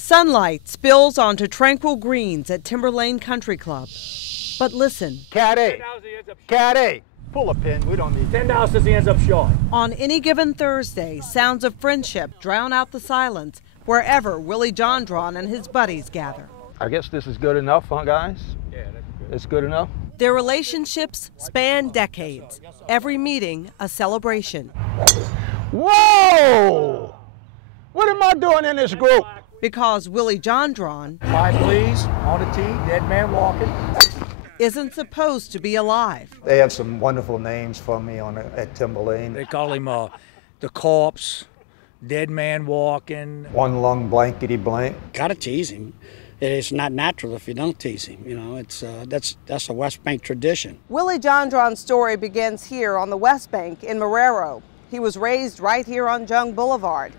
Sunlight spills onto tranquil greens at Timberlane Country Club. But listen. Cat A, pull a pin, we don't need $10 says he ends up short. On any given Thursday, sounds of friendship drown out the silence wherever Willie Jondron and his buddies gather. I guess this is good enough, huh, guys? Yeah, that's good. It's good enough? Their relationships span decades. Every meeting, a celebration. Whoa! What am I doing in this group? Because Willie Jondron, 5 please, on the tee, dead man walking, isn't supposed to be alive. They have some wonderful names for me at Timberlane. They call him the corpse, dead man walking. One lung blankety blank. Gotta tease him. It's not natural if you don't tease him. You know, it's that's a West Bank tradition. Willie Jondron's story begins here on the West Bank in Marrero. He was raised right here on Jung Boulevard.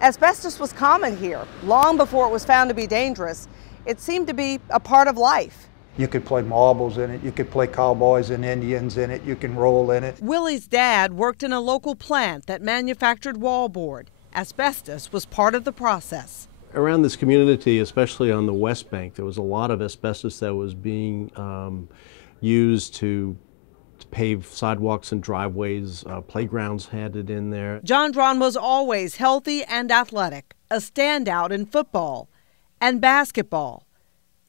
Asbestos was common here long before it was found to be dangerous. It seemed to be a part of life. You could play marbles in it, you could play cowboys and Indians in it, you can roll in it. Willie's dad worked in a local plant that manufactured wallboard. Asbestos was part of the process. Around this community, especially on the West Bank, there was a lot of asbestos that was being used to pave sidewalks and driveways. Playgrounds had it in there. Jondron was always healthy and athletic, a standout in football and basketball,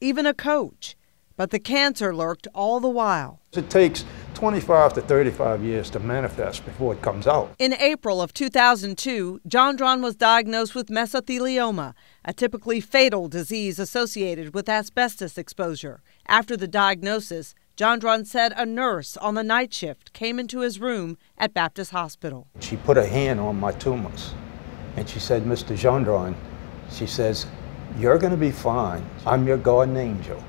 even a coach. But the cancer lurked all the while. It takes 25 to 35 years to manifest before it comes out. In April of 2002, Jondron was diagnosed with mesothelioma, a typically fatal disease associated with asbestos exposure. After the diagnosis, Jondron said a nurse on the night shift came into his room at Baptist Hospital. She put her hand on my tumors, and she said, Mr. Jondron, she says, you're going to be fine. I'm your guardian angel.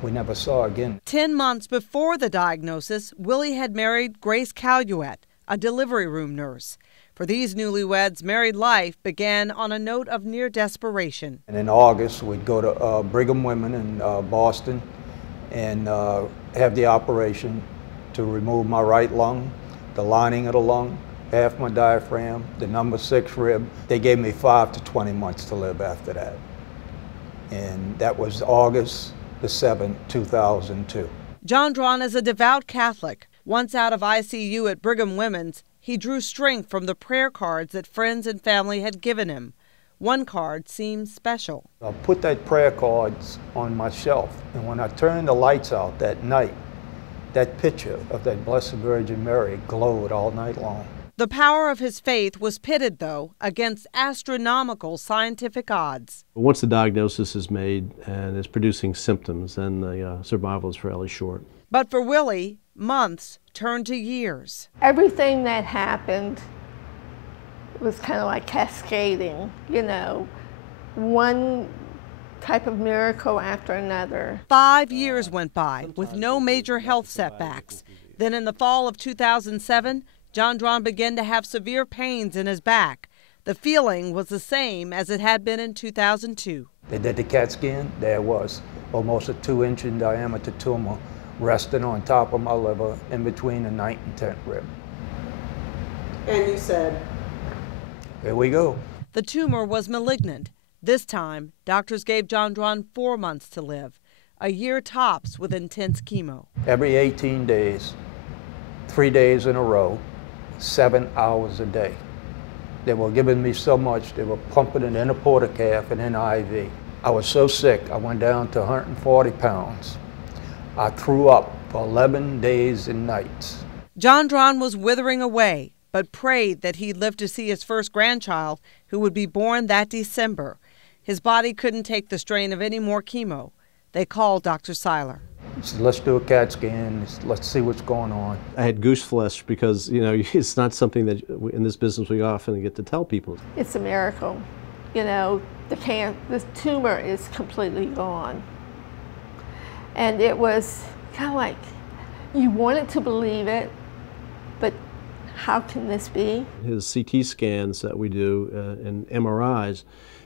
We never saw her again. 10 months before the diagnosis, Willie had married Grace Caluette, a delivery room nurse. For these newlyweds, married life began on a note of near desperation. And in August, we'd go to Brigham Women in Boston and have the operation to remove my right lung, the lining of the lung, half my diaphragm, the number 6 rib. They gave me 5 to 20 months to live after that. And that was August the 7th, 2002. Jondron is a devout Catholic. Once out of ICU at Brigham Women's, he drew strength from the prayer cards that friends and family had given him. One card seemed special. I put that prayer cards on my shelf, and when I turned the lights out that night, that picture of that Blessed Virgin Mary glowed all night long. The power of his faith was pitted, though, against astronomical scientific odds. Once the diagnosis is made and is producing symptoms, then the survival is fairly short. But for Willie, months turned to years. Everything that happened was kind of like cascading, you know, one type of miracle after another. 5 years went by with no major health setbacks. Then in the fall of 2007, Jondron began to have severe pains in his back. The feeling was the same as it had been in 2002. They did the CAT scan. There was almost a 2-inch in diameter tumor resting on top of my liver in between the 9th and 10th rib. And you said? Here we go. The tumor was malignant. This time, doctors gave Jondron 4 months to live, a year tops with intense chemo. Every 18 days, 3 days in a row, 7 hours a day. They were giving me so much, they were pumping it in a portacaf and in an IV. I was so sick, I went down to 140 pounds. I threw up for 11 days and nights. Jondron was withering away, but prayed that he'd live to see his first grandchild, who would be born that December. His body couldn't take the strain of any more chemo. They called Dr. Seiler. He said, let's do a CAT scan, let's see what's going on. I had goose flesh because, you know, it's not something that in this business we often get to tell people. It's a miracle. You know, the tumor is completely gone. And it was kind of like, you wanted to believe it, but how can this be? His CT scans that we do and MRIs,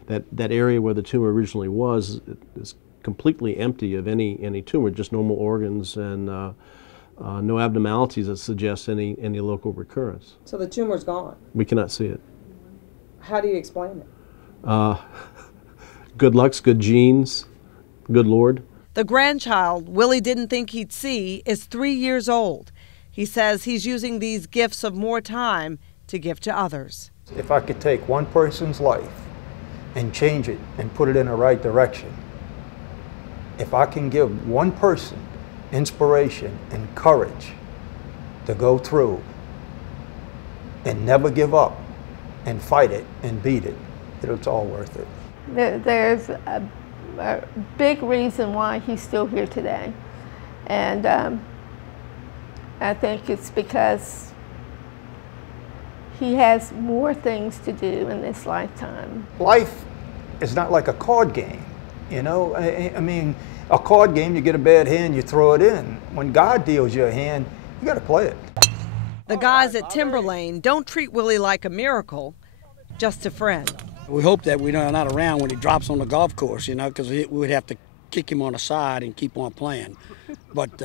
that area where the tumor originally was is completely empty of any tumor, just normal organs and no abnormalities that suggest any local recurrence. So the tumor's gone? We cannot see it. How do you explain it? good looks, good genes, good Lord. The grandchild Willie didn't think he'd see is 3 years old. He says he's using these gifts of more time to give to others. If I could take one person's life and change it and put it in the right direction, if I can give one person inspiration and courage to go through and never give up and fight it and beat it, it's all worth it. There's a big reason why he's still here today. And I think it's because he has more things to do in this lifetime. Life is not like a card game, you know? I mean, a card game, you get a bad hand, you throw it in. When God deals you a hand, you got to play it. The guys at Timberlane don't treat Willie like a miracle, just a friend. We hope that we're not around when he drops on the golf course, you know, because we would have to kick him on the side and keep on playing. But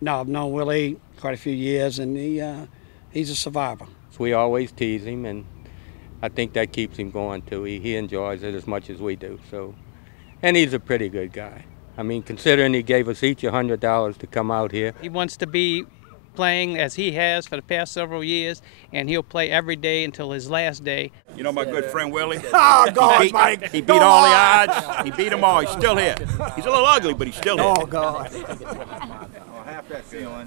no, I've known Willie quite a few years, and he's a survivor. We always tease him, and I think that keeps him going too. He enjoys it as much as we do. So, and he's a pretty good guy. I mean, considering he gave us each $100 to come out here. He wants to be playing as he has for the past several years, and he'll play every day until his last day. You know my good friend Willie? Oh, God, Mike. He beat all the odds. He beat them all. He's still here. He's a little ugly, but he's still here. Oh, God. Half that feeling.